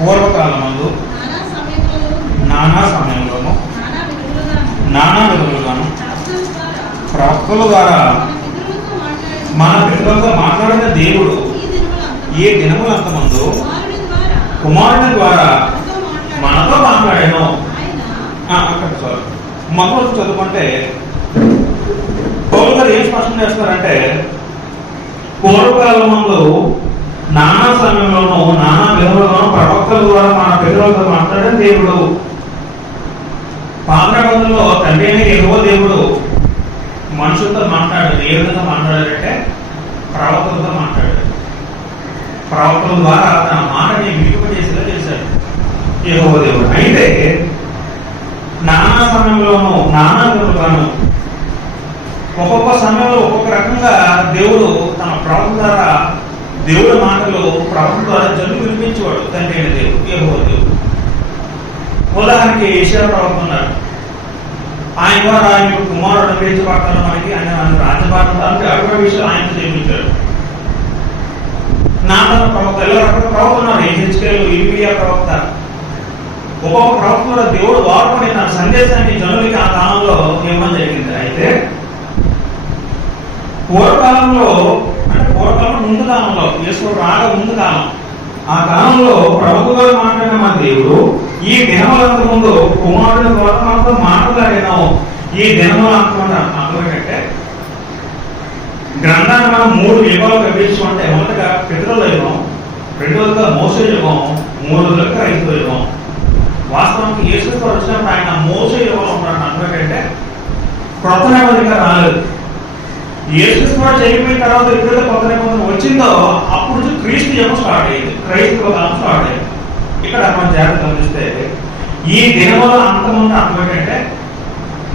పూర్వకాలమందు నానా సమయంలోను నానా విధులుగాను ప్రవక్తల ద్వారా మన పితరులతో మాట్లాడిన దేవుడు ఈ దినములంతమందు కుమారుని ద్వారా మనతో మాట్లాడాను. అక్కడ సార్ మొదలు చదువుకుంటే పౌలు గారు ఏం స్పష్టం చేస్తారంటే, పూర్వకాలమందు నానా సమయంలోనూ నానా విధులలోనూ ప్రవక్తల ద్వారా మన పితరులతో మాట్లాడిన దేవుడు. పాత నిబంధనలో తండ్రి అయిన యెహోవా దేవుడు మనుషులతో మాట్లాడారు. ఏ విధంగా మాట్లాడారంటే ప్రవక్తలతో మాట్లాడారు. ప్రవక్తల ద్వారా తన మాటని వినిపింపజేసేలా చేశాడు యెహోవా దేవుడు. అయితే నానా సమయంలోనూ నానా విధులుగాను ఒక్కొక్క సమయంలో ఒక్కొక్క రకంగా దేవుడు తన ప్రవక్త ద్వారా దేవుడి మాటలు ప్రవక్త ద్వారా జల్లు వినిపించేవాడు తండ్రి అయిన దేవుడు యెహోవా దేవుడు. ఉదాహరణకి యెషయా ప్రవక్త ఉన్నాడు. ఆయన ద్వారా ఆయన కుమారుడు అనుగ్రహించబడతాడు. మనకి ఆయన రాజ్యభారతానికి అటువంటి విషయాలు ఆయనతో చెప్పించాడు. నాతన ప్రవక్త ఎలా రకరకాల ప్రవక్త ఉన్నారు. హెచ్కేలు ఇర్మియా ప్రవక్త. ఒక్కొక్క ప్రవక్త ద్వారా దేవుడు వాడుకొని తన సందేశాన్ని జనులకి ఆ కాలంలో ఇవ్వడం జరిగింది. అయితే పూర్వకాలంలో అంటే పూర్వకాలం ముందు కాలంలో యేసు రాక ముందు కాలం, ఆ కాలంలో ప్రవక్తగా మాట్లాడిన మన దేవుడు ఈ దినములంత ముందు కుమారుని ద్వారా మనతో మాట్లాడాను. ఈ దినములంత అర్థం ఏంటంటే, గ్రంథాన్ని మనం 3 యుగాలుగా విభజించుకుంటే, మొదటగా పితరుల యుగం, రెండవదిగా మోసే యుగం, మూడవదిగా క్రైస్తవ యుగం. వాస్తవానికి యేసుతో వచ్చినప్పుడు ఆయన మోసే యుగంలో ఉన్నాడు. అర్థం ఏంటంటే కొత్త నిబంధన రాలేదు. యేసు కూడా చనిపోయిన తర్వాత ఎప్పుడైతే కొత్త నిబంధన వచ్చిందో అప్పుడు నుంచి క్రీస్తు యుగం స్టార్ట్ అయ్యింది, క్రైస్తవ కాలం స్టార్ట్ అయ్యింది. ఇక్కడ మనం జాగ్రత్త గమనిస్తే ఈ దినముల అంతముందు అర్థం ఏంటంటే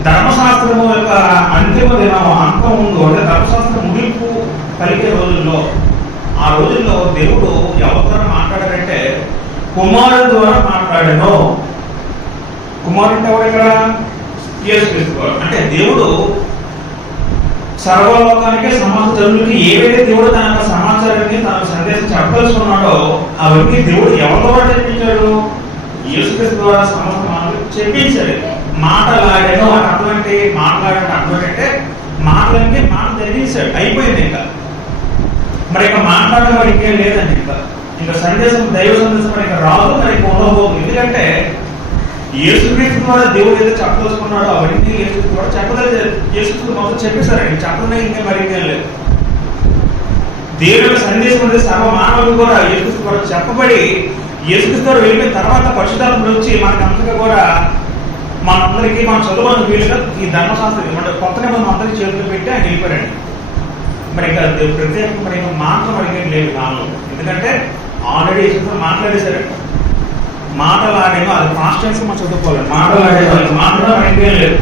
ధర్మశాస్త్రము యొక్క అంతిమ దినం అంతం ముందు, అంటే ధర్మశాస్త్రం ముగింపు కలిగే రోజుల్లో, ఆ రోజుల్లో దేవుడు ఎవరితో మాట్లాడారంటే కుమారుడు ద్వారా మాట్లాడాను. కుమారుడు ఎవరు? ఇక్కడ యేసుక్రీస్తు. అంటే దేవుడు సర్వలోకానికి సమాజ జనులకి ఏవైతే దేవుడు తన యొక్క సమాచారాన్ని తన సందేశం చెప్పదలుచుకున్నాడో అవన్నీ దేవుడు ఎవరి ద్వారా చెప్పించాడు? యేసుక్రీస్తు ద్వారా సమస్త మాటలు చెప్పించాడు. మాటలాడాను అని అటువంటి మాట్లాడటం అర్థం అంటే మాటలన్నీ మాట జరిగించాడు, అయిపోయింది. మరి ఇక మాట్లాడడం మరి ఇంకేం లేదండి. ఇంకా సందేశం, దైవ సందేశం మరి ఇంకా రాదు, మరి ఇంకా ఉండబోదు. ఎందుకంటే యేసుక్రీస్తు ద్వారా దేవుడు ఏదో చెప్పదలుచుకున్నాడో అవన్నీ యేసుక్రీస్తు కూడా యేసుక్రీస్తు మొత్తం చెప్పేశారండి. చెప్పడం ఇంకా మరి ఇంకేం లేదు. దేవుడి సందేశం అనేది సర్వ మానవులు కూడా యేసుక్రీస్తు కూడా చెప్పబడి యేసుక్రీస్తు గారు వెళ్ళిన తర్వాత పరిశుద్ధాత్ముడు వచ్చి మనకంతగా కూడా మనందరికీ మనం చదువుకున్న వీలుగా ఈ ధర్మశాస్త్రం అంటే కొత్త నిబంధన అందరికీ చేతులు పెట్టి ఆయన వెళ్ళిపోయారండి. మరి ఇంకా ప్రత్యేకంగా మరి ఇంకా మాటలు అడిగేది లేదు కాలంలో. ఎందుకంటే ఆల్రెడీ యేసుక్రీస్తు మాట్లాడేశారండి. మాటలాడేమో అది కాన్స్టెన్స్ మనం చదువుకోవాలి. మాటలాడేమో మాట్లాడడం అడిగేం లేదు.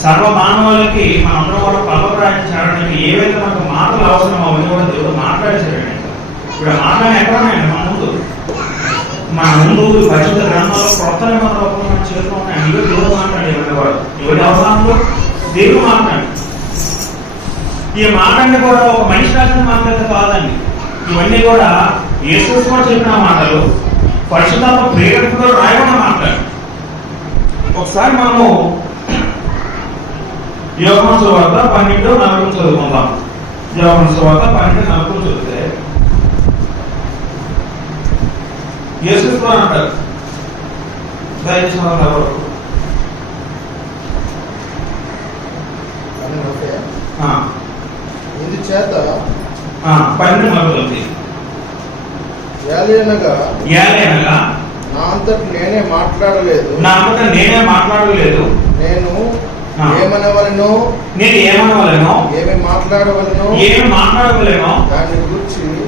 సర్వ మానవాళికి మనందరం కూడా పర్వప్రాయం చేయడానికి ఏవైతే మనకు మాటలు అవసరం అవన్నీ కూడా దేవుడు మాట్లాడేశారండి. ఇప్పుడు మాటలు ఎక్కడ ఉన్నాయండి? మన ముందు పరిశుద్ధ గ్రంథాల్లో కొత్త నిబంధనలు మన చేతిలో ఉన్నాయి. ఇవి దేవుడు మాట్లాడేవాడు కూడా ఎవరి అవసరంలో దేవుడు మాట్లాడు. ఈ మాటని కూడా ఒక మనిషి రాసిన మాట్లాడితే కాదండి. ఇవన్నీ కూడా యేసు కూడా చెప్పిన మాటలు, పరిశుద్ధాత్మ ప్రేరణతో రాయబడిన మాట్లాడు. ఒకసారి మనము యోహాను సువార్త 12:4 చదువుకుందాం. యోహాను సువార్త 12:4 చదివితే యేసు అంటారు, దయచేసి ఇది చేత 12:4 ఏలయనగా నా అంతట నేనే మాట్లాడలేదు, నేను ఏమనవలెనో ఏమి మాట్లాడవలెనో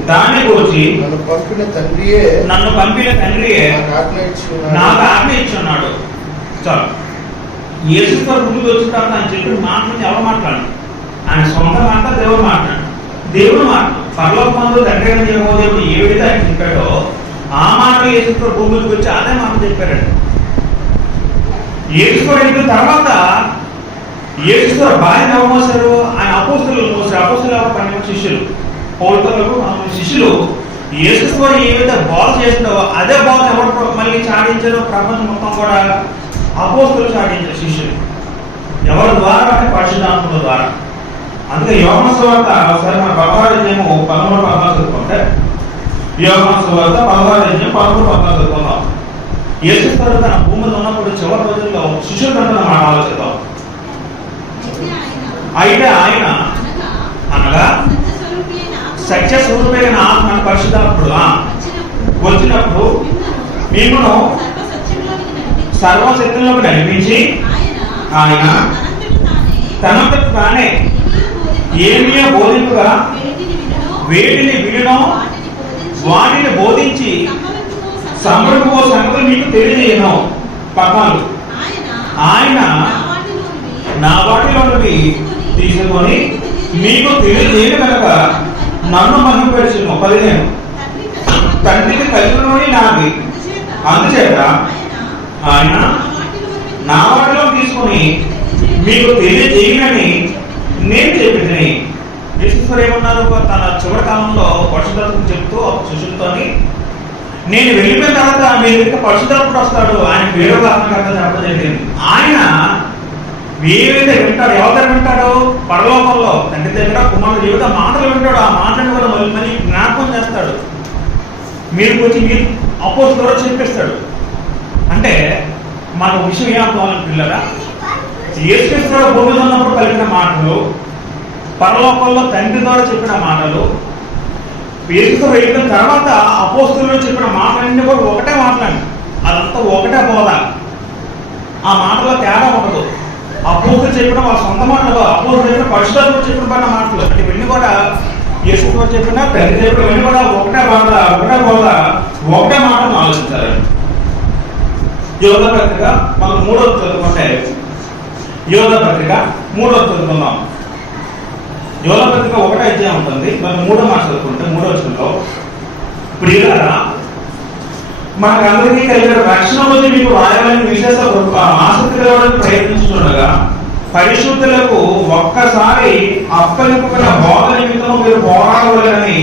దాని గురించి నన్ను పంపిన తండ్రియే నాకు ఆజ్ఞ ఇచ్చున్నాడు. చాలు. యేసుతో ముందుకు వచ్చిన తర్వాత ఆయన చెప్పిన మాటలు ఎవరు మాట్లాడు? ఆయన సొంత మాట, దేవుడు మాట్లాడు. దేవుడు మాట పరలోకమందు తండ్రి అయిన యెహోవా దేవుడు ఏ విధంగా ఆయన చెప్పాడో ఆ మాటలు యేసుతో భూమికి వచ్చి అదే మాట చెప్పారండి. యేసుతో వెళ్ళిన తర్వాత యేసుతో భార్యను ఎవరు మోసారు? ఆయన అపోస్తలు మోసారు. అపోస్తలు ఎవరు? 12 శిష్యులు. పౌలుతో 12 శిష్యులు యేసుతో ఏవైతే బాగు చేసిందో అదే బోధ ఎవరు మళ్ళీ చాటించారు? ప్రపంచం మొత్తం కూడా అపోస్తులు చాటించారు శిష్యులు. ఎవరి ద్వారా అంటే పరిశుద్ధాత్మల ద్వారా. అందుకే యోహాను సువార్త ఒకసారి మన 16:13-14 చదువుకుంటే, యోహాను సువార్త 16:13-14 చదువుకుందాం. యేసుక్రీస్తు తన భూమిలో ఉన్నప్పుడు చివరి రోజుల్లో శిష్యులు కంటున్న మాట ఆలోచిద్దాం. అయితే ఆయన అనగా సత్య స్వరూపైన ఆత్మ పరిశుద్ధాత్ముడు వచ్చినప్పుడు మిమ్మల్ని సర్వశక్తుల్లోకి నడిపించి ఆయన తనంతట తానే ఏమీ బోధింపుగా వేటిని వినడం వాటిని బోధించి సంభవింపో సంగతులు మీకు తెలియజేయను. 14 ఆయన నా వాటిలో నుండి తీసుకొని మీకు తెలియజేయను కనుక నన్ను మహిమపరచును. 15 తండ్రికి కలిగినోని నాది, అందుచేత ఆయన నా వాటిలో తీసుకొని మీకు తెలియజేయనని నేను చెప్పింది. యేసుక్రీస్తు ఏమన్నారు? తన చివరి కాలంలో పరిశుద్ధాత్మను చెప్తూ శిష్యులతోని, నేను వెళ్ళిపోయిన తర్వాత మీ దగ్గర పరిశుద్ధాత్ముడు వస్తాడు, ఆయన వేరొక ఆత్మకర్త చెప్పడం జరిగింది. ఆయన ఏవైతే వింటాడు, ఎవరి దగ్గర వింటాడు? పరలోకంలో తండ్రి దగ్గర కుమారుడు ఏవైతే మాటలు వింటాడు, ఆ మాటలను కూడా మళ్ళీ జ్ఞాపకం చేస్తాడు. మీరు వచ్చి మీరు అపోస్తుల ద్వారా చెప్పేస్తాడు. అంటే మన విషయం ఏమవుతామని పిల్లరా, యేసుక్రీస్తు భూమి ఉన్నప్పుడు కలిగిన మాటలు, పరలోకంలో తండ్రి ద్వారా చెప్పిన మాటలు, యేసుక్రీస్తు వెళ్ళిన తర్వాత అపోస్తులు చెప్పిన మాటలన్నీ కూడా ఒకటే మాటలండి. అదంతా ఒకటే బోధ. ఆ మాటలో తేడా ఉండదు. అపోస్తులు చెప్పిన వాళ్ళ సొంత మాటలు, అపోస్తులు చెప్పిన పరిశుద్ధాత్ముడు చెప్పిన పడిన మాటలు, అంటే ఇవన్నీ కూడా యేసుక్రీస్తు చెప్పిన తండ్రి చెప్పిన ఇవన్నీ కూడా ఒకటే బోధ, ఒకటే మాటను ఆలోచించాలి. యోధ పత్రిక మనం 3వ చదువుకుంటే, యోధ పత్రిక 3వ చదువుకుందాం. యోధ పత్రిక 1వ అధ్యాయం ఉంటుంది. మనం 3వ మాట చదువుకుంటే 3వ వచనంలో, ప్రియులారా మనకు అందరికీ కలిగిన రక్షణ గురించి మీకు రాయాలని విశేష ఆసక్తి కలగడానికి ప్రయత్నిస్తుండగా పరిశుద్ధులకు ఒక్కసారి అప్పగింపబడిన బోధ నిమిత్తం మీరు పోరాడవలెనని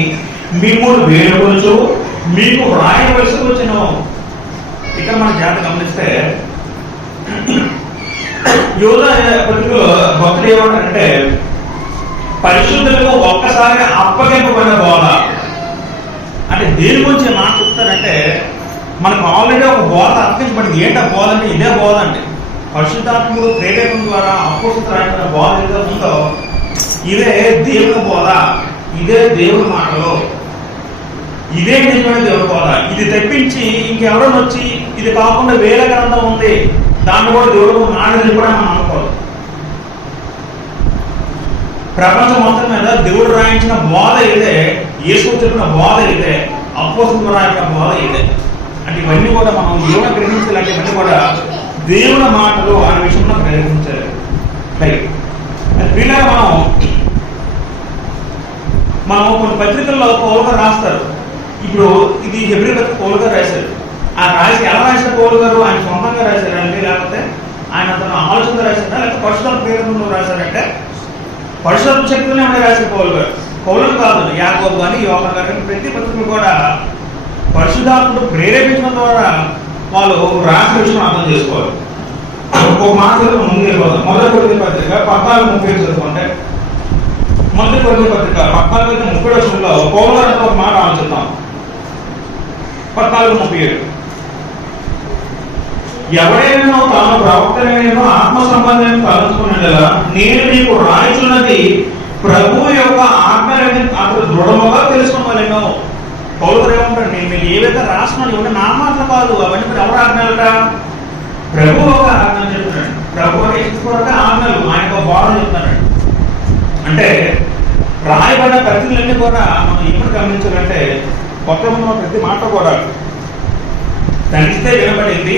మిమ్మల్ని వేడుకొనుచు మీకు వ్రాయవలసి వచ్చెను. ఇక్కడ మన జాగ్రత్త గమనిస్తే యోధ పత్రికలో భక్తులు ఏమంటారంటే, పరిశుద్ధులకు ఒక్కసారి అప్పగింపబడిన బోధ అంటే దేని గురించి మాట చెప్తారంటే, మనకు ఆల్రెడీ ఒక బోధ అప్పగించబడింది. ఏంటో బోధ అంటే ఇదే బోధ అంటే పరిశుద్ధాత్ముడు ప్రేరేపణ ద్వారా అపోస్తులు రాయబడిన బోధ ఏదో ఉందో ఇదే దేవుని బోధ, ఇదే దేవుని మాటలు, ఇదే నిజమైన దేవుని బోధ. ఇది తెప్పించి ఇంకెవరైనా వచ్చి ఇది కాకుండా వేరే గ్రంథం ఉంది దాన్ని కూడా దేవుడు నాడని కూడా మనం అనుకోవాలి. ప్రపంచం మొత్తం మీద దేవుడు రాయించిన బోధ ఇదే, యేసు చెప్పిన బోధ ఇదే, అపోస్తులు రాయించిన బోధ ఇదే. అంటే ఇవన్నీ కూడా మనం దేవుని గ్రహించాలంటే ఇవన్నీ కూడా దేవుని మాటలు అనే విషయంలో గ్రహించాలి. వీళ్ళ మనం కొన్ని పత్రికల్లో పౌలు గారు రాస్తారు. ఇప్పుడు ఇది హెబ్రీ పత్రిక పౌలు గారు రాశారు. ఆ రాసి ఎలా రాసిన పౌలు గారు? ఆయన సొంతంగా రాశారండి, లేకపోతే ఆయన తన ఆలోచనతో రాశారా, లేకపోతే పరిశుధాత్మ ప్రేరణలో రాశారంటే పరిశుధాత్మ శక్తిలోనే ఉండే రాశారు పౌలు గారు. పౌలు కాదు, యాకోబు కానీ యోహాను కానీ ప్రతి పత్రికలు కూడా పరిశుధాత్ముడు ప్రేరేపించడం ద్వారా వాళ్ళు రాసిన విషయం అర్థం చేసుకోవాలి. ఒక మాట ముందు వెళ్ళిపోతాం. మొదటి కొరింథీ పత్రిక 14:30 చదువుకుంటే, మొదటి కొరింథీ పత్రిక 14:30 వచనంలో పౌలు గారు ఒక మాట ఆలోచిద్దాం. 14:37 ఎవడైనా తాను ప్రవక్తనైనా ఆత్మ సంబంధాన్ని తలంచుకున్నట్లుగా నేను మీకు రాయిచున్నది ప్రభు యొక్క ఆజ్ఞలని అతడు దృఢముగా తెలుసుకోవాలేమో. పౌలు గారు ఏమంటాడు, నేను మీకు ఏవైతే రాస్తున్నాను ఇవన్నీ నా మాటలు కాదు, అవన్నీ మీరు ఎవరు ఆజ్ఞలట? ప్రభు ఒక ఆజ్ఞ చెప్తున్నాడు. ప్రభు ఒక ఆజ్ఞలు, ఆయన ఒక బోధన చెప్తున్నాడు. అంటే రాయబడిన ప్రతిలన్నీ కూడా మనం ఏమని గమనించాలంటే, కొత్త ప్రతి మాట కూడా తండ్రిస్తే వినబడింది,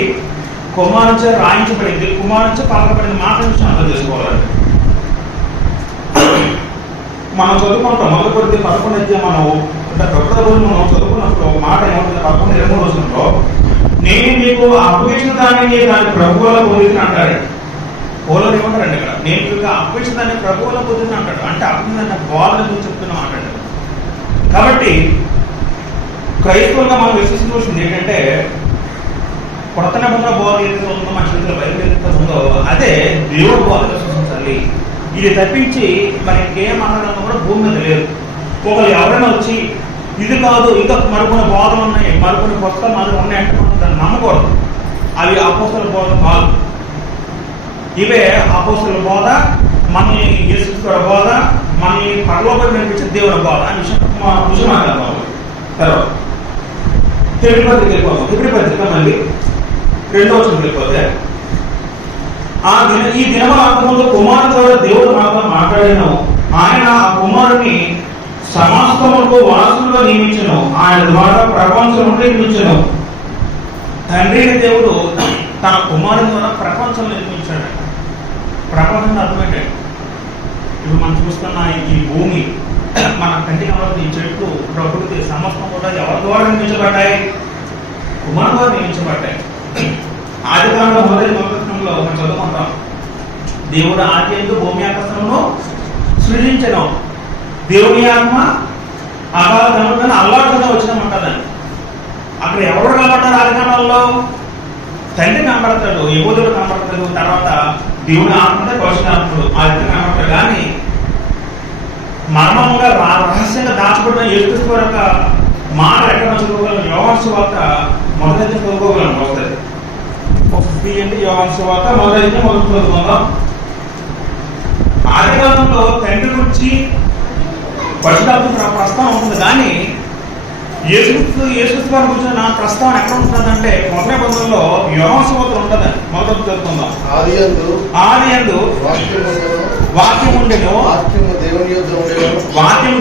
కుమారుచే రాయించబడింది, కుమారుచే పలకబడింది మాట నుంచి అర్థం చేసుకోవాలండి. మనం చదువుకుంటాం. మొదటి కొద్ది 11 అధ్యాయం మనం అంటే కొత్త రోజు మనం చదువుకున్నప్పుడు ఒక మాట ఏమవుతుంది? 11:23 రోజుల్లో నేను మీకు అప్పగించిన దాన్ని దాని ప్రభువుల పొందిన అంటాడు. పౌలు ఏమంటారండి ఇక్కడ, నేను మీకు అప్పగించిన దాన్ని ప్రభువుల పొందిన అంటాడు. అంటే అప్పగించిన బోధన గురించి చెప్తున్న మాట. కాబట్టి క్రైస్తవులుగా మనం విశ్వసించవలసింది ఏంటంటే, కొత్త నిబంధన బోధ ఏదైతే ఉందో మన చేతిలో బైబిల్ ఏదైతే ఉందో అదే దేవుడు బోధగా సూచించాలి. ఇది తప్పించి మరి ఇంకేం మాట్లాడడం కూడా భూమి మీద లేదు. ఒకరు ఎవరైనా వచ్చి ఇది కాదు ఇంకా మరికొన్ని బోధలు ఉన్నాయి, మరికొన్ని పుస్తకాలు మాదిరి ఉన్నాయంటే మనం దాన్ని నమ్మకూడదు. అవి అపోస్తల బోధ కాదు. ఇవే అపోస్తల బోధ, మనల్ని యేసుక్రీస్తు బోధ, మనల్ని పరలోకం నడిపించే దేవుని బోధ అని విషయం మాట్లాడతాము. తర్వాత హెబ్రీ పత్రిక వెళ్ళిపోతాం. హెబ్రీ పత్రిక మళ్ళీ 2వ వచనం వెళ్ళిపోతే, ఈ దినముల కుమారుడు ద్వారా దేవుడు మాతో మాట్లాడాను. ఆయన ఆ కుమారుని సమస్తములకు వారసులుగా నియమించను. ఆయన ద్వారా ప్రపంచం నిర్మించను. తండ్రి దేవుడు తన కుమారుని ద్వారా ప్రపంచం నిర్మించాడు. ప్రపంచం అర్థమైంది. ఇప్పుడు మనం చూస్తున్న ఈ భూమి, మన కంటి కనబడుతున్న ఈ చెట్లు, ప్రకృతి సమస్తం కూడా ఎవరి ద్వారా నిర్మించబడ్డాయి? కుమారుడు ద్వారా నిర్మించబడ్డాయి. ఆది కాలంలో మొదటి లోకంలో మనం చదువుకుంటాం, దేవుడు ఆది యందు భూమి ఆకాశమును సృజించెను. దేవుని ఆత్మ అగాధమున అల్లాడుతూనే వచ్చినామంటాదని. అక్కడ ఎవరు కనబడతారు? ఆది కాలంలో తండ్రి కనబడతాడు, యెహోవాడు కనబడతాడు, తర్వాత దేవుని ఆత్మదే పరిశుద్ధాత్ముడు ఆది కనబడతాడు. కానీ మర్మంగా రహస్యంగా దాచబడిన యేసుక్రీస్తు యొక్క మాట ఎక్కడ చదువుకోగలం? యోహాను సువార్త మొదటి చదువుకోగలం. వస్తుంది యోహాను సువార్త మొదటి చదువుకుందాం. ఆది కాలంలో తండ్రి గురించి పరిశుద్ధాత్మ ప్రస్తావన ఉంటుంది. కానీ యేసుక్రీస్తు వారి గురించి నా ప్రస్తావన ఎక్కడ ఉంటుందంటే మొదటి బంధంలో యోహాను సువార్త ఉంటుంది. మొదటి చదువుకుందాం. ఆది యందు వాక్యం ఉండెను, వాక్యము దేవుని యొద్ద ఉండెను, వాక్యము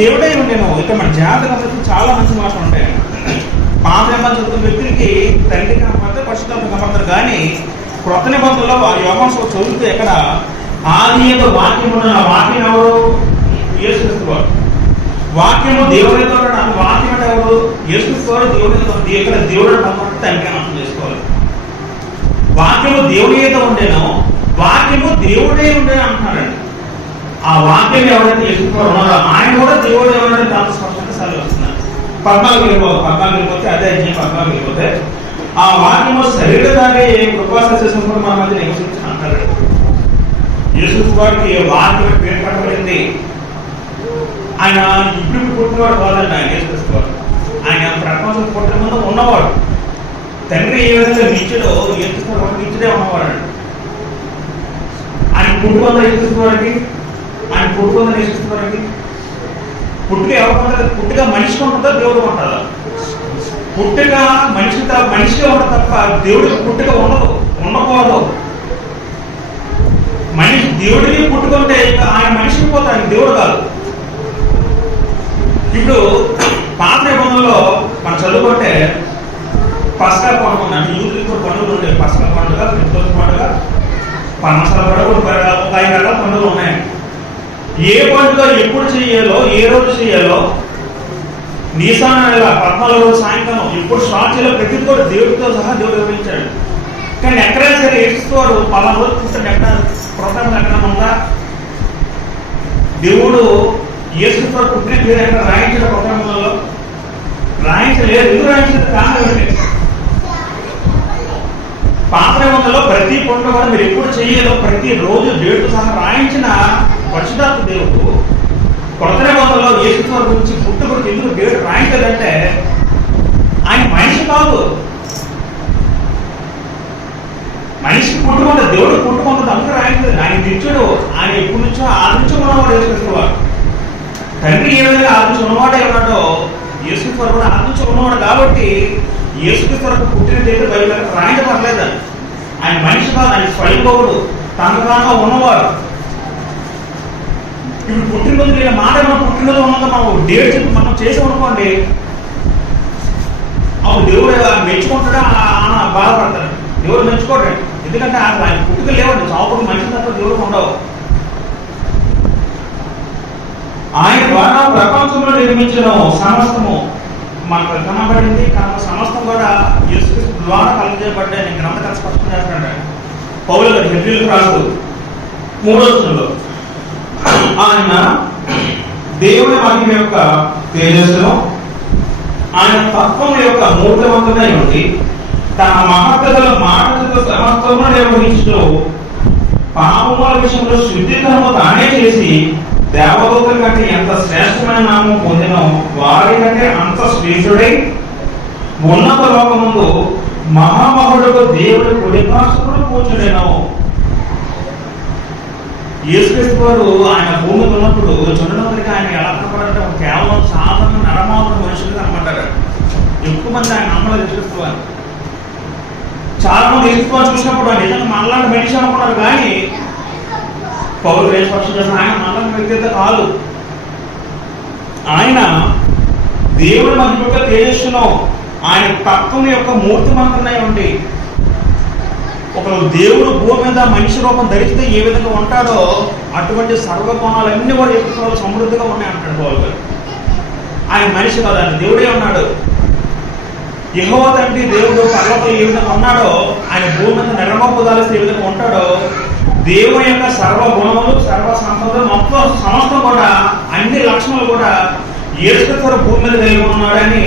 దేవుడై ఉండెను. ఇక మన జాతకంలో చాలా మంచి మాటలు ఉంటాయి. పాత నిబంధన చదువుతున్న వ్యక్తులకి తండ్రి కనపడితే పరిశుద్ధాత్మ కనపడతారు. కానీ క్రొత్త నిబంధనలో యోహాను సువార్త చదివితే ఎక్కడ ఆది యందు వాక్యము, వాక్యం ఎవరు? యేసుక్రీస్తు వారు. వాక్యము దేవుడితో, వాక్యం అంటే ఎవరు? యేసుక్రీస్తు వారు. దేవుడితో ఇక్కడ దేవుడు కనపడితే తండ్రి అర్థం చేసుకోవాలి. వాక్యము దేవుడి ఏదో ఉండేనో, వాక్యము దేవుడే ఉండేది అంటున్నారండి. ఆ వాక్యం ఎవరైతే యేసుక్రీస్తు వారు ఉన్నారో ఆయన కూడా దేవుడు ఎవరైతే దాంతో స్పష్టంగా సెలవు వస్తున్నారు. 14 వెళ్ళిపోతే అదే 14 వెళ్ళిపోతే, ఆ వాక్యము శరీరధారి కృపాసత్యం కూడా మన మధ్య నివసించిన అంటారు. యేసుక్రీస్తు వారికి వాక్యం పేరు పట్టబడింది. ఆయన ఇప్పుడు పుట్టినవాడు కాదండి. ఆయన యేసుక్రీస్తు వారు ఆయన ప్రపంచం పుట్టిన ముందు ఉన్నవాడు. తండ్రి ఏ విధంగా నిత్యుడో యేసుక్రీస్తు వారు నిత్యుడే ఉన్నవాడు. ఆయన పుట్టుకొంద యేసుక్రీస్తు వారికి, ఆయన పుట్టుకొంద యేసుక్రీస్తు వారికి పుట్టుక ఎవరు? పుట్టుక మనిషికి ఉంటుందా దేవుడు ఉంటుందా? పుట్టుక మనిషిగా ఉంటుంది తప్ప దేవుడికి పుట్టుక ఉండదు, ఉండకూడదు. మనిషి దేవుడిని పుట్టుకుంటే ఆయన మనిషికి పోతాడు, దేవుడు కాదు. ఇప్పుడు పాత నిబంధనలో మనం చదువుకుంటే పసకా పండుగ అంటే యూదులకు కూడా పండుగలు ఉంటాయి. పసకా పండుగ, క్రిస్మస్ పండుగ, పనసల పండుగ, ఒక 5 రకాల పండుగలు ఉన్నాయి. ఏ పండుగ ఎప్పుడు చేయాలో, ఏ రోజు చేయాలో, నీసాన నెల 14 రోజు సాయంకాలం ఎప్పుడు స్టార్ట్ చేయాలో ప్రతిదీ కూడా దేవుడితో సహా దేవుడు వివరించాడు. కానీ ఎక్కడైనా సరే యేసుక్రీస్తు వారు 14 రోజులు చూస్తే ఎక్కడ ప్రోగ్రామ్ ఎక్కడ ఉందా? దేవుడు యేసుక్రీస్తు వారు పుట్టిన పేరు ఎక్కడ రాయించిన ప్రోగ్రాంలలో? రాయించలేదు. ఎందుకు రాయించలేదు? కారణం ఏంటి? పాత నిబంధనలో ప్రతి పండుగ కూడా మీరు ఎప్పుడు చేయాలో ప్రతి రోజు డేట్ సహా రాయించిన పరిశుద్ధాత్మ దేవుడు కొత్త నిబంధనలో యేసుక్రీస్తు వారి గురించి పుట్టుకొచ్చి ఎందుకు డేట్ రాయించదంటే ఆయన మనిషి కాదు. మనిషికి పుట్టుకుంటే దేవుడు పుట్టుకుంటుంది అందుకే రాయించలేదు. ఆయన నిత్యుడు. ఆయన ఎప్పటి నుంచో ఆదించుకున్నవాడు యేసుక్రీస్తు వారు. తండ్రి ఏ విధంగా ఆదించుకున్నవాడే ఉన్నాడో యేసుక్రీస్తు వారు కూడా ఆదించుకున్నవాడు. కాబట్టి యేసుక్రీస్తు వరకు పుట్టిన దేవుడు బైబిల్ రాయించబడలేదు. ఆయన మనిషి కాదు, ఆయన స్వయంభవుడు, తనకు తానుగా ఉన్నవాడు. ఇప్పుడు పుట్టినరోజు నేను మాట మనం పుట్టినరోజు ఉన్నదో మనం డేట్ చెప్పి మనం చేసాం అనుకోండి, అప్పుడు దేవుడు మెచ్చుకుంటాడా? బాధపడతాడు. దేవుడు మెచ్చుకోడు. ఎందుకంటే ఆయన పుట్టుక లేవండి. చావుకు మనిషి తప్ప దేవుడు ఉండవు. ఆయన ద్వారా ప్రపంచంలో నిర్మించిన సమస్తము మనకు కనబడింది. సమస్తం కూడా యేసుక్రీస్తు ద్వారా కలిగజేయబడ్డాయి. నేను గ్రంథకథ స్పష్టం చేస్తాడు పౌలు గారు హెబ్రీయులకు రాస్తూ 3వ వచనంలో, ఆయన దేవుని మహిమ యొక్క తేజస్సును ఆయన తత్వం యొక్క మూర్తివంతమై ఉండి తన మహత్తల మాటలతో సమస్తమును నిర్వహించు పాపముల విషయంలో శుద్ధీకరణ తానే చేసి దేవదూతల కంటే ఎంత శ్రేష్టమైన నామం పొందినో వారి కంటే అంత శ్రేష్ఠుడై ఉన్నత లోకముందు మహామహుడుకు దేవుడి కుడిపార్శ్వమున కూర్చుండెను. యేసుక్రీస్తు వారు ఆయన భూమికి ఉన్నప్పుడు చుండడానికి ఆయన ఎలా కనపడారంటే కేవలం సాధారణ నరమాత్ర మనుషులు కనపడ్డారు. ఎక్కువ మంది ఆయన నమ్మలేదు యేసుక్రీస్తు వారు. చాలా మంది యేసుక్రీస్తు వారు చూసినప్పుడు నిజంగా మనలాంటి మనిషి అనుకున్నారు, కానీ పౌరు వేషపక్షం చేసిన ఆయన మనలాంటి వ్యక్తి అయితే కాదు. ఆయన దేవుడి మధ్య తేజస్సును ఆయన తత్వం యొక్క మూర్తిమంతమై ఉండి ఒక దేవుడు భూమి మీద మనిషి రూపం ధరిస్తే ఏ విధంగా ఉంటాడో అటువంటి సర్వగుణాలన్నీ కూడా ఎక్కువ సమృద్ధిగా ఉన్నాయి అంటాడు పౌలు గారు. ఆయన మనిషి కాదు, ఆయన దేవుడే ఉన్నాడు. యెహోవా తండ్రి దేవుడు పర్వతం ఏ విధంగా ఉన్నాడో ఆయన భూమి మీద నిర్మపదాల్సి ఏ విధంగా ఉంటాడో దేవుని యొక్క సర్వగుణములు సర్వ సంపదలు మొత్తం సమస్తం కూడా అన్ని లక్షణాలు కూడా యేసుక్రీస్తు భూమి మీద కలిగి ఉన్నాడని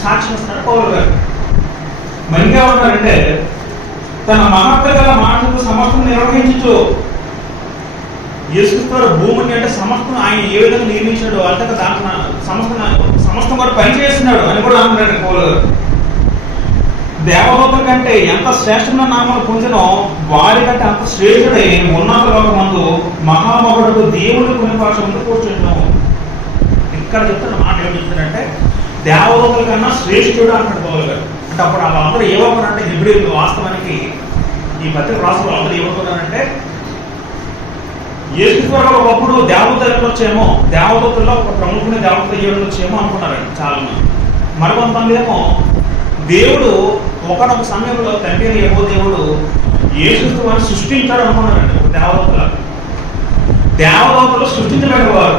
సాక్షిస్తున్నారు పౌలు గారు. మరిగా ఉన్నారంటే తన మహత్తర మాటలకు సమస్తం నిర్వహించు. యేసుక్రీస్తు భూమిని అంటే సమస్తం ఆయన ఏ విధంగా నిర్మించాడు అంటే దాంట్లో సమస్తం కూడా పనిచేస్తున్నాడు అని కూడా అంటున్నాడు పౌలు గారు. దేవదూతల కంటే ఎంత శ్రేష్టమైన నామాలు పొందినో వారి కంటే అంత శ్రేష్ఠుడై ఉన్నత లోకమందు మహామహుడుకు దేవుడు కొన్ని భాష ముందు కూర్చుంటాము. ఇక్కడ చెప్తున్న మాట ఏం చెప్తారంటే దేవదూతల కన్నా శ్రేష్ఠుడు అంటాడు పౌలు గారు. అంటే అప్పుడు వాళ్ళందరూ ఏమవుతారంటే హెబ్రీయులు వాస్తవానికి ఈ పత్రిక రాష్ట్ర వాళ్ళందరూ ఏమవుతున్నారంటే యేసుక్రీస్తు ఒకప్పుడు దేవదూతలు వచ్చేమో, దేవదూతల్లో ఒక ప్రముఖుని దేవత ఏడు వచ్చేమో అనుకున్నారండి చాలా మంది. మరికొంతమంది ఏమో దేవుడు ఒకనొక సమయంలో తండ్రి యెహోవా దేవుడు యేసుక్రీస్తు వారిని సృష్టించాడు అనుకున్నారండి. దేవదూతలు సృష్టించబడిన వారు,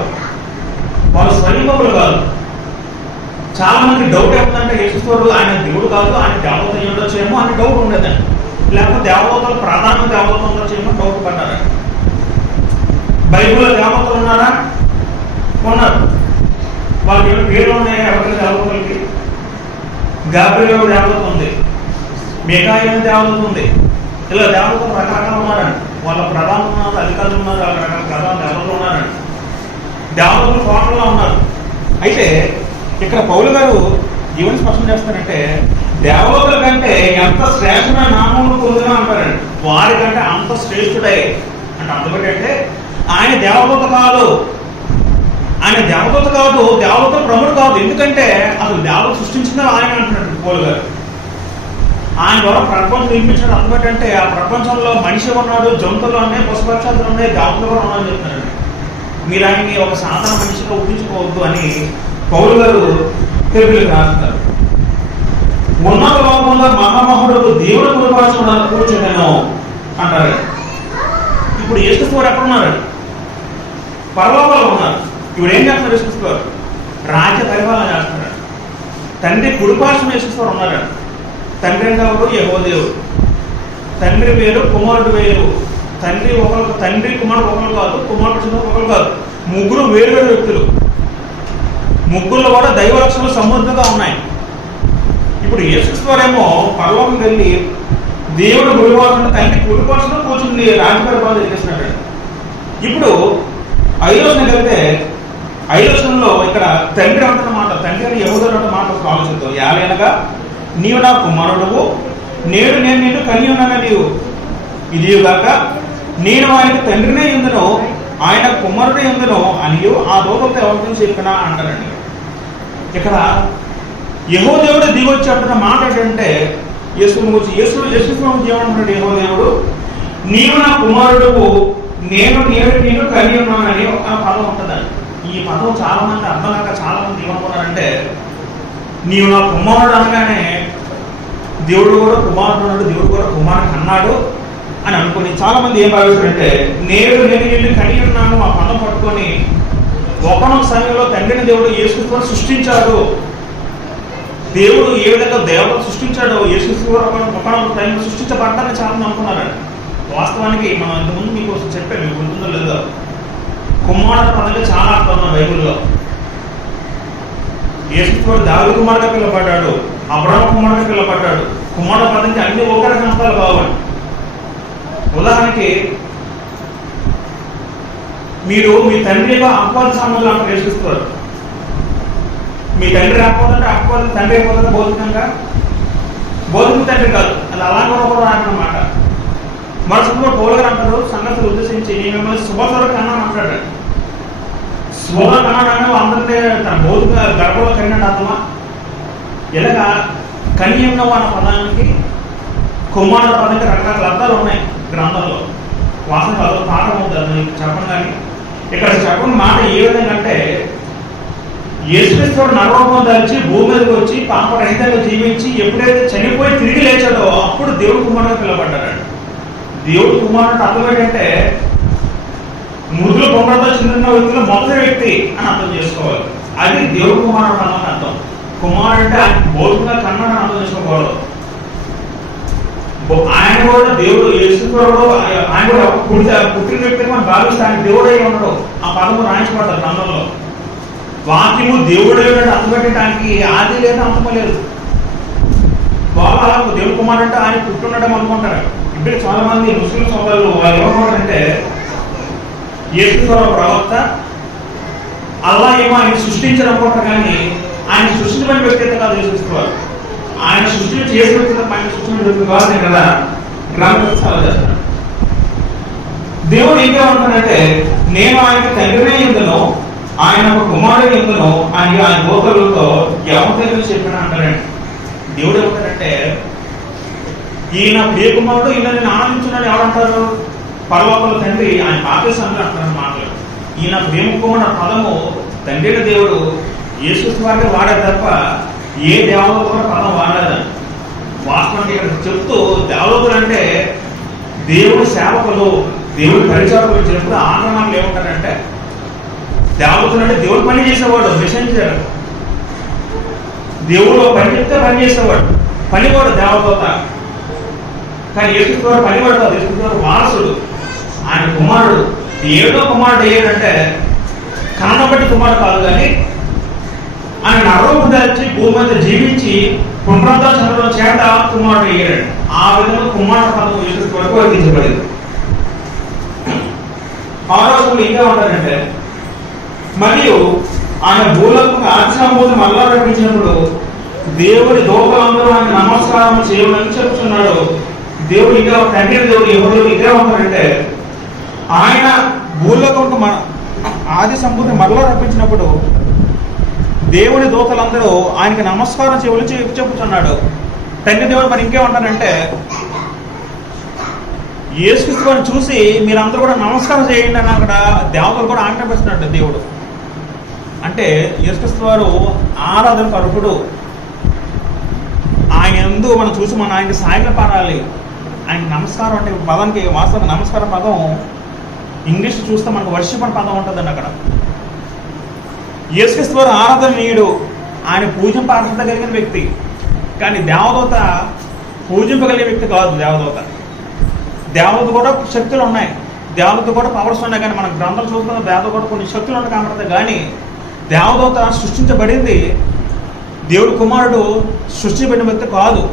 వాళ్ళు స్వయంభవులు కాదు. చాలా మంది డౌట్ ఏముందంటే యేసుక్రీస్తు ఆయన దేవుడు కాదు, ఆయన దేవత ఉండొచ్చేమో అని డౌట్ ఉండేదండి. లేకపోతే దేవదూతలు ప్రధాన దేవత ఉండొచ్చేమో డౌట్ పడ్డారండి. బైబిల్లో దేవతలు ఉన్నారా? ఉన్నారు. వాళ్ళకి ఏమైనా పేర్లు ఉన్నాయా? ఎవరికి దేవతలకి? గాబ్రియల్ దేవత ఉంది, మిఖాయేలు దేవత ఉంది. ఇలా దేవతలు రకరకాలు ఉన్నారండి. వాళ్ళ ప్రధాన ఉన్నారు, అధికారులు ఉన్నారు, రకరకాల ప్రధాన దేవతలు ఉన్నారండి. దేవతలు కోటల్లో ఉన్నారు. అయితే ఇక్కడ పౌలు గారు ఏమని స్పష్టం చేస్తారంటే దేవతల కంటే ఎంత శ్రేష్టమైన నామములు పొందినా అంటారండి. వారి కంటే అంత శ్రేష్ఠుడై అంటే అందుకంటే ఆయన దేవదూత కాదు, ఆయన దేవదూత కాదు, దేవదూత ప్రముఖుడు కాదు. ఎందుకంటే అసలు దేవత సృష్టించిన ఆయన అంటున్నాడు పౌలు గారు. ఆయన ద్వారా ప్రపంచం నిర్మించాడు. అందుకంటే ఆ ప్రపంచంలో మనిషి ఉన్నాడు, జంతువులు ఉన్నాయి, పశుపక్షాలు ఉన్నాయి, దేవతలు కూడా ఉన్నాయని చెప్తున్నాడు. మీరు ఆయన్ని ఒక సాధారణ మనిషిగా ఊహించుకోవద్దు అని పౌలు గారు హెబ్రీయులకు రాస్తున్నారు. ఉన్నత లోకంలో మహామహుడు దేవుడు కుడిపార్శ్వమున కూర్చుండెను అంటారు. ఇప్పుడు యేసుక్రీస్తు వారు ఎక్కడ ఉన్నారు? పరలోకంలో ఉన్నారు. ఇప్పుడు ఏం చేస్తున్నారు యేసుక్రీస్తు వారు? రాజ్య పరిపాలన చేస్తున్నారు. తండ్రి కుడిపార్శ్వమున యేసుక్రీస్తు వారు ఉన్నారు. తండ్రి ఎవరు? యెహోవా దేవుడు. తండ్రి వేరు, కుమారుడు వేరు. తండ్రి ఒకరు, తండ్రి కుమారుడు ఒకరు కాదు, కుమారుడు చిన్న ఒకరు కాదు. ముగ్గురు వేరు వేరు వ్యక్తులు. ముగ్గురులో కూడా దైవ లక్షణాలు సమృద్ధిగా ఉన్నాయి. ఇప్పుడు యేసుక్రీస్తు వారేమో పరలోకం వెళ్ళి దేవుడు గుడివాసన తండ్రి గుడివాసన కూర్చుని రాజపరిపాలన చేస్తున్నాడు. ఇప్పుడు ఐదోషణకి వెళ్తే ఐదోషణలో ఇక్కడ తండ్రి అంటున్న మాట, తండ్రి అని యెహోవా అంటున్న మాట ఆలోచిద్దాం. యాలనగా నీవు నా కుమారుడువు, నేను నిన్ను కని ఉన్నాను నీవు. ఇదిగాక నేను ఆయనకు తండ్రినే ఎందును, ఆయన కుమారుడే ఎందును అని ఆ దూతలతో ఎవరిని చెప్పినా అంటారండి. ఇక్కడ యెహోవా దేవుడు దిగొచ్చి అంటున్న మాట ఏంటంటే యేసుని గురించి యేసుక్రీస్తు ఏమంటున్నాడు? యెహోవా దేవుడు నీవు నా కుమారుడువు, నేను నిన్ను కని ఉన్నానని ఒక పదం ఉంటుందండి. ఈ పదం చాలా మంది అర్థం కాక చాలా మంది ఏమనుకున్నారంటే నీవు నా కుమారుడు అనగానే దేవుడు కూడా కుమారుడు, దేవుడు కూడా కుమారుడు అన్నాడు అని అనుకుని చాలా మంది ఏం భావిస్తారంటే నేను నిన్ను కని ఉన్నాను ఆ పదం పట్టుకొని ఒకనొక సమయంలో తండ్రిని దేవుడు యేసుక్రీస్తు సృష్టించాడు. దేవుడు ఏ విధంగా దేవతను సృష్టించాడో యేసుక్రీస్తు ఒకనొక టైంలో సృష్టించబడ్డాన్ని చాలా మంది అనుకున్నారండి. వాస్తవానికి మనం ఇంతకుముందు మీకు చెప్పాను, మీకు గుర్తుందో లేదో, కుమారుడు పదంగా చాలా అర్థం ఉన్న బైబిల్లో. యేసుక్రీస్తు దావీదు కుమారుడుగా పిలువబడ్డాడు, అబ్రహాము కుమారుడుగా పిలువబడ్డాడు. కుమారుడు పదంకి అన్ని ఒకే రకం అర్థాలు కావాలి. ఉదాహరణకి మీరు మీ తండ్రిగా అపవాద సంబంధాలు అంటారు యేసుక్రీస్తు. మీ తండ్రి రాకపోతుంటే అపవాద తండ్రి అయిపోతుంటే భౌతికంగా భౌతిక తండ్రి కాదు, అది అలాగే కూడా అన్నమాట. మనుషులు పౌలు గారు అంటారు సంగతులు ఉద్దేశించి నేను మిమ్మల్ని శుభస్వర కన్నాను అంటాడు. శుభ కన్నాడు అందరినీ తన భౌతిక గర్భంలో కన్నాడు అర్థమా? ఇలాగా కన్యంలో అన్న పదానికి కుమారుడు పదానికి రకరకాల అర్థాలు ఉన్నాయి గ్రంథంలో. వాసన కాదు పాఠం అవుతుంది చెప్పండి. కానీ ఇక్కడ చెప్పిన మాట ఏ విధంగా అంటే యేసుక్రీస్తు నరరూపం దాల్చి భూమి మీదకి వచ్చి పాపరహితంగా జీవించి ఎప్పుడైతే చనిపోయి తిరిగి లేచాడో అప్పుడు దేవుడు కుమారుడుగా పిలువబడ్డాడు. దేవుడు కుమారుడు అర్థం ఏంటంటే మృతుల కుమారుతో చెందిన వ్యక్తులు మొదటి వ్యక్తి అని అర్థం చేసుకోవాలి. అది దేవుడు కుమారుడు అన్నది అర్థం. కుమారుడు అంటే ఆయన భౌతికంగా కన్నాడని అర్థం చేసుకోకూడదు. ఆయన కూడా దేవుడు యేసుక్రీస్తు ఆయన కూడా పుట్టిన వ్యక్తిని మనం భావిస్తే ఆయన దేవుడే ఉన్నాడు. ఆ పదము రాయించబడ్డారు గ్రంథంలో. వాక్యము దేవుడే అర్థం పెట్టడానికి ఆది లేదు అంతమో లేదు. బాగా దేవుడు కుమారుడు అంటే ఆయన పుట్టినడం అనుకుంటారు. ఇప్పుడు చాలా మంది ముస్లిం సోదరులు వాళ్ళు ఏమన్నారంటే యేసుక్రీస్తు ప్రవక్త అల్లా ఏమో ఆయన సృష్టించడం అనుకుంటారు, కానీ ఆయన సృష్టించబడిన వ్యక్తి కాదు యేసుక్రీస్తు. ఆయన సృష్టి చేసిన ఆయన సృష్టించిన కాదు కదా గ్రంథం చాలా చేస్తాడు. దేవుడు ఇంకేమంటాడంటే నేను ఆయన తండ్రినే ఎందును ఆయన ఒక కుమారుడు ఎందును ఆయన గోకలతో ఎవరి చెప్పిన అంటారండి. దేవుడు ఏమంటాడంటే ఈయన ప్రియ కుమారుడు ఈయన నేను ఆనందించున్నాడు ఎవరంటారు? పరలోకంలో తండ్రి ఆయన పాపేశాన్ని అంటారు మాటలు. ఈయన ప్రియ కుమారుడు పదము తండ్రి దేవుడు యేసుక్రీస్తు వారికి వాడారు తప్ప ఏ దేవతలు కూడా పదం వాడలేదని వాస్తవానికి ఇక్కడ చెప్తూ దేవతలు అంటే దేవుడి సేవకులు, దేవుడి పరిచారకులు చెప్తూ ఆక్రమణలు ఏమంటారంటే దేవతలు అంటే దేవుడు పని చేసేవాడు, మెసెంజర్. దేవుడు పని చెప్తే పని చేసేవాడు, పనివాడు దేవదూత. కానీ యేసుక్రీస్తు పనివాడు కాదు, యేసుక్రీస్తు వారసుడు, ఆయన కుమారుడు. ఏడో కుమారుడు అయ్యాడంటే కన్నం బట్టి కుమారుడు కాదు, కానీ ఆయన నరరూపం దాల్చి భూమి మీద జీవించి పునరుద్ధరణ చంద్రుల చేత కుమారుడు అయ్యాడు. ఆ విధంగా కుమారుడు పదం యేసుక్రీస్తు వరకు వర్తించబడింది. ఆ రోజులు ఇంకా ఉంటారంటే మరియు ఆయన భూలకు ఆత్మబోధి మళ్ళా రప్పించినప్పుడు దేవుడి దూతలందరూ ఆయన నమస్కారం చేయమని చెప్తున్నాడు. దేవుడు ఇంకా తండ్రి దేవుడు ఎవరు ఇంకా ఉంటారంటే ఆయన భూలోకంకు మన ఆది సంబూధిని మరలా రప్పించినప్పుడు దేవుడి దూతలందరూ ఆయనకి నమస్కారం చేయమని చెప్తున్నాడు. తండ్రి దేవుడు మరి ఇంకేమంటారంటే యేసుక్రీస్తుని చూసి మీరందరూ కూడా నమస్కారం చేయండి అని అక్కడ దేవతలు కూడా ఆజ్ఞాపిస్తున్నాడు దేవుడు. అంటే యేసుక్రీస్తు వారు ఆరాధనకు అర్హుడు. ఆయన ఎందు మనం చూసి మనం ఆయనకి సాయిగా పాడాలి. ఆయనకి నమస్కారం అంటే పదానికి వాస్తవంగా నమస్కారం పదం ఇంగ్లీష్ చూస్తే మనకు వర్షిప్ అనే పదం ఉంటుందండి. అక్కడ యేసుక్రీస్తు వారు ఆరాధనీయుడు, ఆయన పూజింప అర్హత కలిగిన వ్యక్తి. కానీ దేవదూత పూజింపగలిగే వ్యక్తి కాదు. దేవదూత కూడా శక్తులు ఉన్నాయి, దేవదూత కూడా పవర్స్ ఉన్నాయి. కానీ మన గ్రంథాలు చూస్తున్న దేవదూత కూడా కొన్ని శక్తులు ఉన్నాయి కాబట్టి, కానీ దేవదూత సృష్టించబడింది, దేవుడి కుమారుడు సృష్టించబడిన వ్యక్తి కాదు.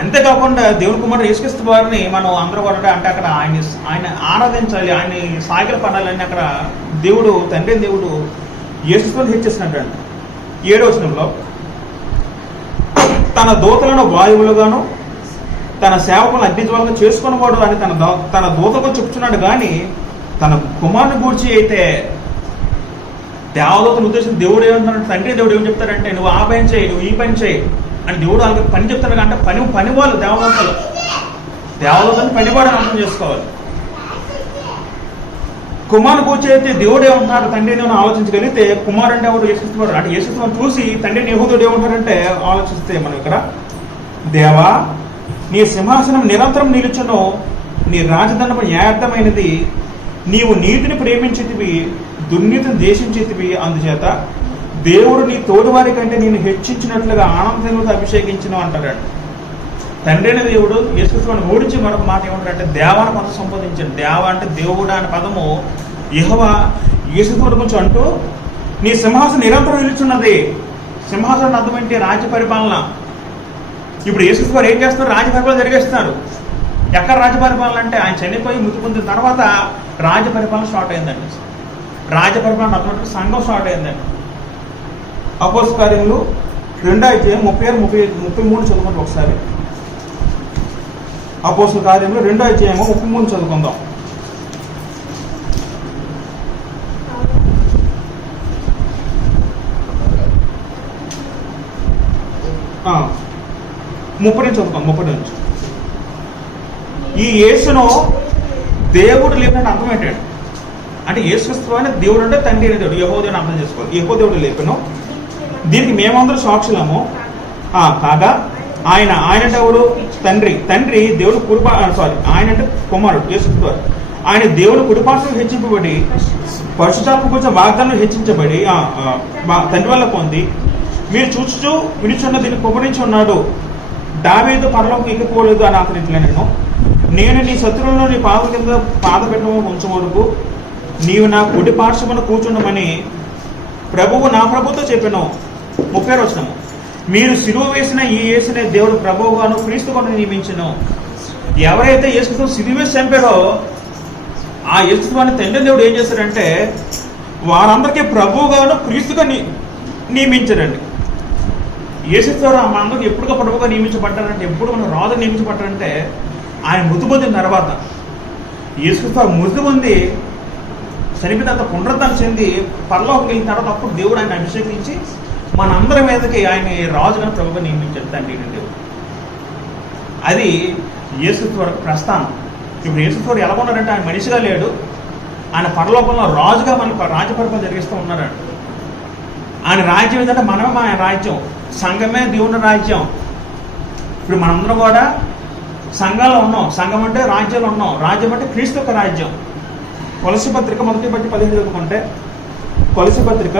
అంతేకాకుండా దేవుడి కుమారుడు యేసుక్రీస్తు వారిని మనం అందరూ కూడా అంటే అక్కడ ఆయన ఆరాధించాలి, ఆయన్ని సాగిల పడాలని అక్కడ దేవుడు తండ్రి దేవుడు యేసుక్రీస్తుని హెచ్చిస్తున్నాడు. 7వ వచనంలో తన దూతలను వాయువులుగాను తన సేవకులను అగ్నిజ్వాలంగా చేసుకునేవాడు అని తన దూతకు చెప్తున్నాడు. కానీ తన కుమారుని గూర్చి అయితే దేవదూతను ఉద్దేశించి దేవుడు ఏమంటాడు, తండ్రి దేవుడు ఏం చెప్తాడంటే నువ్వు ఆ పని చేయి, నువ్వు ఈ పని చేయి అని దేవుడు వాళ్ళకి పని చెప్తాడు. అంటే పని వాళ్ళు దేవదూతని పనివాడని అర్థం చేసుకోవాలి. కుమారుని గూర్చి అయితే దేవుడు ఏమంటున్నాడు, తండ్రి నేను ఆలోచించగలిగితే కుమారుడు అంటే ఎవరు? యేసుక్రీస్తు. అంటే యేసుక్రీస్తుని చూసి తండ్రిని యెహూదుడు ఏమంటాడంటే ఆలోచిస్తే మనం ఇక్కడ దేవా నీ సింహాసనం నిరంతరం నిలుచును, నీ రాజదండము న్యాయార్థమైనది, నీవు నీతిని ప్రేమించేటివి దుర్నీతిని దేశించేటివి, అందుచేత దేవుడు నీ తోటివారి కంటే నేను హెచ్చించినట్లుగా ఆనందంతో అభిషేకించిన అంటాడు. తండ్రి అయిన దేవుడు యేసుక్రీస్తుని ఓడించి మరొక మాట ఏమంటాడంటే దేవాన్ని పదం సంబోధించాడు. దేవ అంటే దేవుడు అనే పదము యెహోవా యేసుక్రీస్తు గురించి అంటూ నీ సింహాసనం నిరంతరం నిలుచున్నది. సింహాసనం అర్థం ఏంటి? రాజ్య పరిపాలన. ఇప్పుడు యేసుక్రీస్తు వారు ఏం చేస్తున్నారు? రాజ్య పరిపాలన జరిగేస్తున్నారు. ఎక్కడ రాజ్య పరిపాలన అంటే ఆయన చనిపోయి మృతి పొందిన తర్వాత రాజ్య పరిపాలన స్టార్ట్ అయిందండి. రాజ్య పరిపాలన అర్థం సంఘం స్టార్ట్ అయిందండి. అపోస్తల కార్యములు 2:36-33 చదువుకుంటాం ఒకసారి. అపోస్తల కార్యములు 2:33 చదువుకుందాం. 30 నుంచి చదువుకోండి. 30 నుంచి. ఈ యేసును దేవుడు లేపినట్టు అర్థం ఏంటంటే, అంటే యేసుక్రీస్తు అనే దేవుడు అంటే తండ్రి అనే దేవుడు, యెహోవా దేవుడు అర్థం చేసుకోవాలి. యెహోవా దేవుడు లేపను, దీనికి మేమందరూ సాక్షులము కాగా ఆయన దేవుడు తండ్రి దేవుడు ఆయన అంటే కుమారుడు యేసుక్రీస్తు వారు. ఆయన దేవుడు కుడిపార్శ్వం హెచ్చింపబడి పరిశుద్ధాత్మ కొంచెం వాగ్దానం హెచ్చించబడి తండ్రి వల్ల పొంది మీరు చూచుచూ వినిచున్న దీన్ని కుమ్మరించి ఉన్నాడు. దావీదు పరలోకం ఎక్కిపోలేదు అని అతనిట్లే నేను నీ శత్రువులను నీ పాదం కింద పాదపెట్టడం ఉంచు వరకు నీవు నా కుడి పార్శ్వమున కూర్చుండమని ప్రభువు నా ప్రభుతో చెప్పాను. 30 వచనము. మీరు సిలువ వేసిన ఈ యేసునే దేవుడు ప్రభువుగాను క్రీస్తుగాను నియమించను. ఎవరైతే యేసుక్రీస్తు సిలువ వేసి చంపారో ఆ యేసుక్రీస్తుని తండ్రి దేవుడు ఏం చేశాడంటే వారందరికీ ప్రభువుగాను క్రీస్తుగా నియమించారండి. యేసుక్రీస్తు మనందరికీ ఎప్పుడుగా ప్రభువుగా నియమించబడ్డారంటే, ఎప్పుడు మనం రాజు నియమించబడ్డారంటే ఆయన మృతి పొందిన తర్వాత. యేసుక్రీస్తు మృతి పొంది చనిపోయిన తర్వాత పునరుద్ధరణ చెంది పరలోకం వెళ్ళిన తర్వాత అప్పుడు దేవుడు ఆయన అభిషేకించి మనందరి మీదకి ఆయన రాజుగా ప్రభువుగా నియమించాడు తండ్రి దేవుడు. అది యేసుక్రీస్తు వరకు ప్రస్థానం. ఇప్పుడు యేసుక్రీస్తు ఎలా ఉన్నారంటే ఆయన మనిషిగా లేడు, ఆయన పరలోకంలో రాజుగా మన రాజ్యపరిపాలన జరిగిస్తూ ఉన్నాడు. ఆయన రాజ్యం ఏంటంటే మనమే ఆయన రాజ్యం, సంఘమే దేవుని రాజ్యం. ఇప్పుడు మనందరం కూడా సంఘాల్లో ఉన్నాం. సంఘం అంటే రాజ్యాలు ఉన్నాం. రాజ్యం అంటే క్రీస్తు యొక్క రాజ్యం. కొలసి పత్రిక 1:15 చదువుకుంటే, కొలసి పత్రిక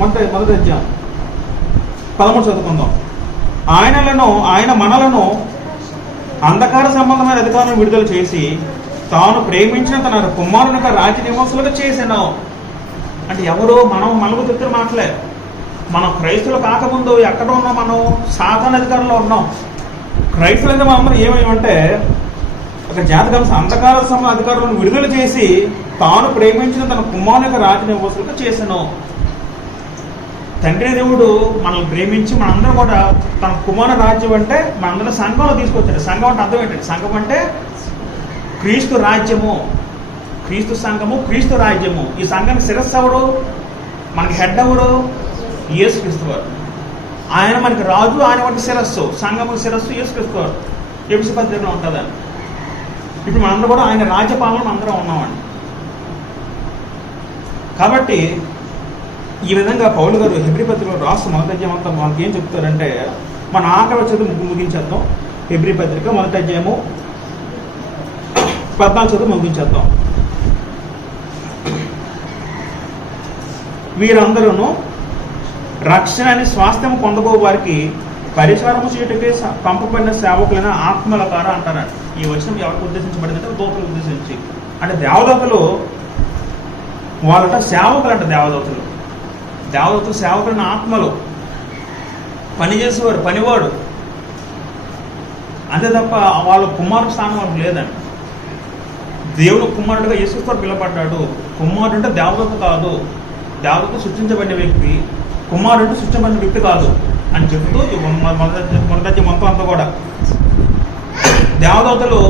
మొదటి అధ్యాయం 13 చదువుకుందాం. ఆయన మనలను అంధకార సంబంధమైన అధికారులను విడుదల చేసి తాను ప్రేమించిన తన కుమారుని రాజ్య నివాసులుగా చేశాను. అంటే ఎవరు? మనం మనకు తిరుగుతున్న మాటలే. మనం క్రైస్తువులు కాకముందు ఎక్కడ ఉన్నాం? మనం సాధారణ అధికారంలో ఉన్నాం. క్రైస్తువులైతే మనం ఏమేమంటే ఒక జాతకం అంధకార సంబంధ అధికారులను విడుదల చేసి తాను ప్రేమించిన తన కుమారుని రాజ్య నివాసులుగా చేశాను. తండ్రి దేవుడు మనల్ని ప్రేమించి మనందరం కూడా తన కుమార రాజ్యం అంటే మనందరం సంఘంలో తీసుకొచ్చాడు. సంఘం అంటే అర్థం ఏంటంటే, సంఘం అంటే క్రీస్తు రాజ్యము, క్రీస్తు సంఘము, క్రీస్తు రాజ్యము. ఈ సంఘానికి శిరస్సు ఎవడు? మనకి హెడ్ ఎవడు? యేసుక్రీస్తు వారు. ఆయన మనకి రాజు, ఆయన మనకి శిరస్సు. సంఘము శిరస్సు యేసుక్రీస్తు వారు. ఎపిసి పత్రికలో ఉంటుందని. ఇప్పుడు మనందరం కూడా ఆయన రాజ్యపాలన అందరం ఉన్నామండి. కాబట్టి ఈ విధంగా పౌలు గారు హెబ్రీ పత్రికలో రాష్ట్ర మొదటి అధ్యాయం అంతా మనకి ఏం చెప్తారంటే, మన ఆఖరి వచ్చేది ముగించేద్దాం. హెబ్రీ పత్రిక మొదటి అధ్యాయము 14 ముగించేద్దాం. వీరందరూ రక్షణని స్వాస్థ్యం పొందబో వారికి పరిసరము చేయటకే పంపబడిన సేవకులైన ఆత్మల ద్వారా అంటారంట. ఈ వచనం ఎవరికి ఉద్దేశించబడిందంటే దూతలు ఉద్దేశించి. అంటే దేవదూతలు వాళ్ళట సేవకులు అంట. దేవదూతలు సేవకులైన ఆత్మలు, పనిచేసేవారు, పనివాడు. అంతే తప్ప వాళ్ళ కుమారుడు స్థానం వాళ్ళకి లేదండి. దేవుడు కుమారుడుగా యేసుక్రీస్తు పిలవబడ్డాడు. కుమారుడు అంటే దేవదూత కాదు, దేవదూత సృష్టించబడిన వ్యక్తి. కుమారుడు అంటే సృష్టించబడిన వ్యక్తి కాదు అని చెప్తూ మొదటి మొత్తం అంతా కూడా దేవదూతలు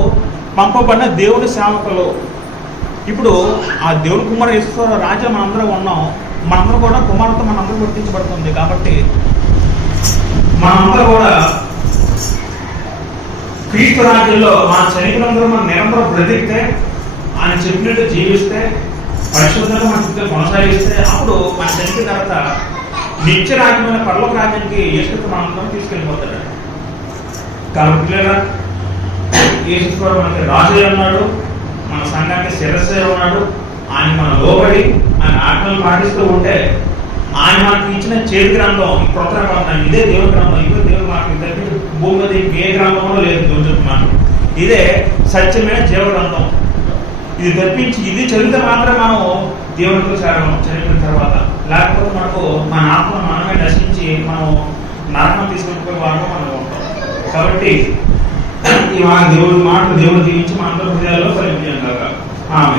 పంపబడిన దేవుడి సేవకులు. ఇప్పుడు ఆ దేవుడి కుమారుడు యేసుక్రీస్తు రాజ్యం మనందరం ఉన్నాం. మనందరం కూడా కుమారుతో మనందరం గుర్తించబడుతుంది. కాబట్టి మనందరం కూడా క్రీస్తు రాజ్యంలో మన చనిపోయినందరూ మనం నిరంతరం బ్రతికితే, ఆయన చెప్పినట్టు జీవిస్తే, పరిశుద్ధంగా మన స్థితిలో కొనసాగిస్తే, అప్పుడు మన చనిపోయిన తర్వాత నిత్య రాజ్యమైన పరలోక రాజ్యానికి యేసుక్రీస్తు మనందరం తీసుకెళ్ళిపోతాడు. కాబట్టి యేసుక్రీస్తు మనకి రాజు ఉన్నాడు, మన సంఘానికి శిరస్సు ఉన్నాడు. ఆయన మన లోబడి ఆయన ఆజ్ఞలు పాటిస్తూ ఉంటే ఆయన మనకి ఇచ్చిన చేతి గ్రంథం, ఈ కొత్త గ్రంథం, ఇదే దేవుడి గ్రంథం. ఇదే దేవుడు మనకి దగ్గర భూమి మీద ఏ గ్రంథంలో లేదు. చెప్తున్నాను, ఇదే సత్యమైన జీవ గ్రంథం. ఇది తప్పించి ఇది చదివితే మాత్రం మనం దేవుడితో చేరడం చనిపోయిన తర్వాత, లేకపోతే మనకు మన ఆత్మ మనమే నశించి మనం నరకం తీసుకుని వారు మనం ఉంటాం. కాబట్టి ఈ దేవుడి మాటలు దేవుడు దీవించి మన హృదయాల్లో ఫలించాం కాక. ఆమె